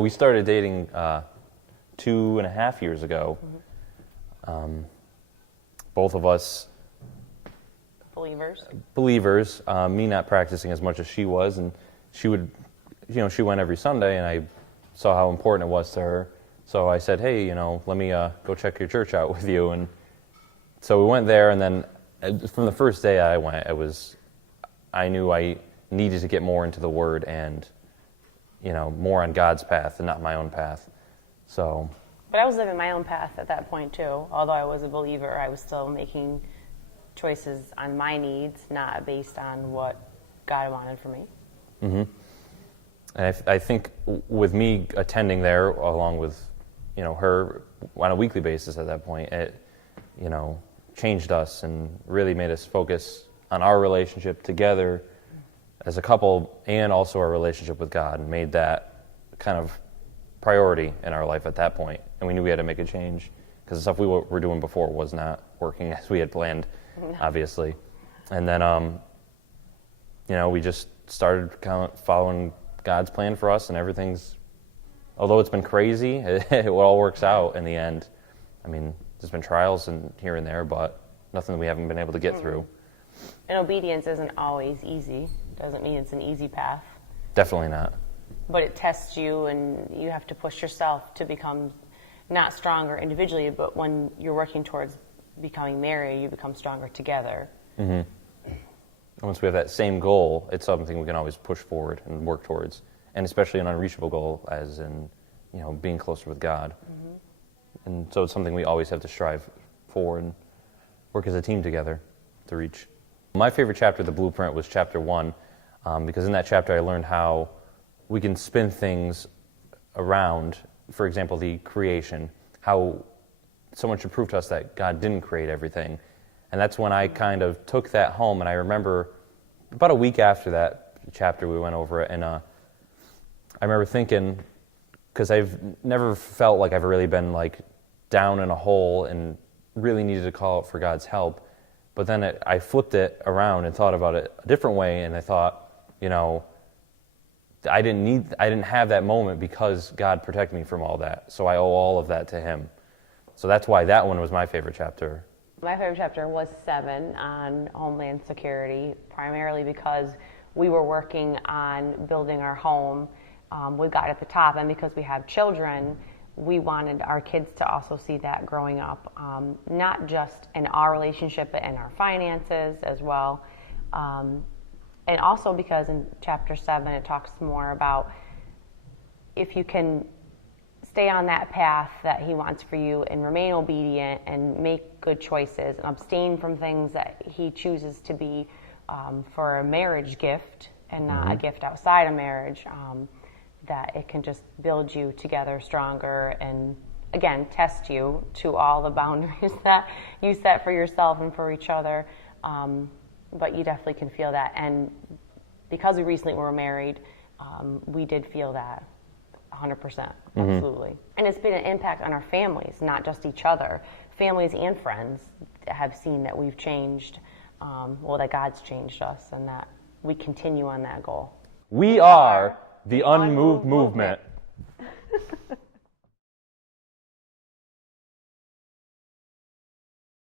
We started dating 2.5 years ago. Both of us believers. Me not practicing as much as she was, and she would, she went every Sunday, and I saw how important it was to her. So I said, hey, let me go check your church out with you. And so we went there, and then from the first day I went, I knew I needed to get more into the Word and, more on God's path and not my own path. So. But I was living my own path at that point too. Although I was a believer, I was still making choices on my needs, not based on what God wanted for me. Mm-hmm. And I think with me attending there, along with, her on a weekly basis at that point, it, changed us and really made us focus on our relationship together as a couple and also our relationship with God, and made that kind of priority in our life at that point. And we knew we had to make a change because the stuff we were doing before was not working as we had planned, obviously. And then, we just started kind of following God's plan for us, and everything's, although it's been crazy, it all works out in the end. I mean, there's been trials and here and there, but nothing that we haven't been able to get through. And obedience isn't always easy. Doesn't mean it's an easy path. Definitely not. But it tests you, and you have to push yourself to become not stronger individually, but when you're working towards becoming married, you become stronger together. Mm-hmm. Once we have that same goal, it's something we can always push forward and work towards, and especially an unreachable goal, as in, being closer with God. Mm-hmm. And so it's something we always have to strive for and work as a team together to reach. My favorite chapter of the Blueprint was chapter 1, because in that chapter I learned how we can spin things around. For example, the creation, how someone should prove to us that God didn't create everything. And that's when I kind of took that home, and I remember about a week after that chapter we went over it, and I remember thinking, because I've never felt like I've really been down in a hole and really needed to call out for God's help, but then I flipped it around and thought about it a different way, and I thought, I didn't have that moment because God protected me from all that, so I owe all of that to Him. So that's why that one was my favorite chapter. My favorite chapter was 7 on Homeland Security, primarily because we were working on building our home with God at the top, and because we have children, we wanted our kids to also see that growing up, not just in our relationship, but in our finances as well. And also because in chapter 7 it talks more about if you can stay on that path that He wants for you and remain obedient and make good choices and abstain from things that He chooses to be for a marriage gift and not a gift outside of marriage, that it can just build you together stronger and, again, test you to all the boundaries that you set for yourself and for each other. But you definitely can feel that. And because we recently were married, we did feel that 100%, absolutely. And it's been an impact on our families, not just each other. Families and friends have seen that we've changed, that God's changed us, and that we continue on that goal. We are the Unmoved Movement.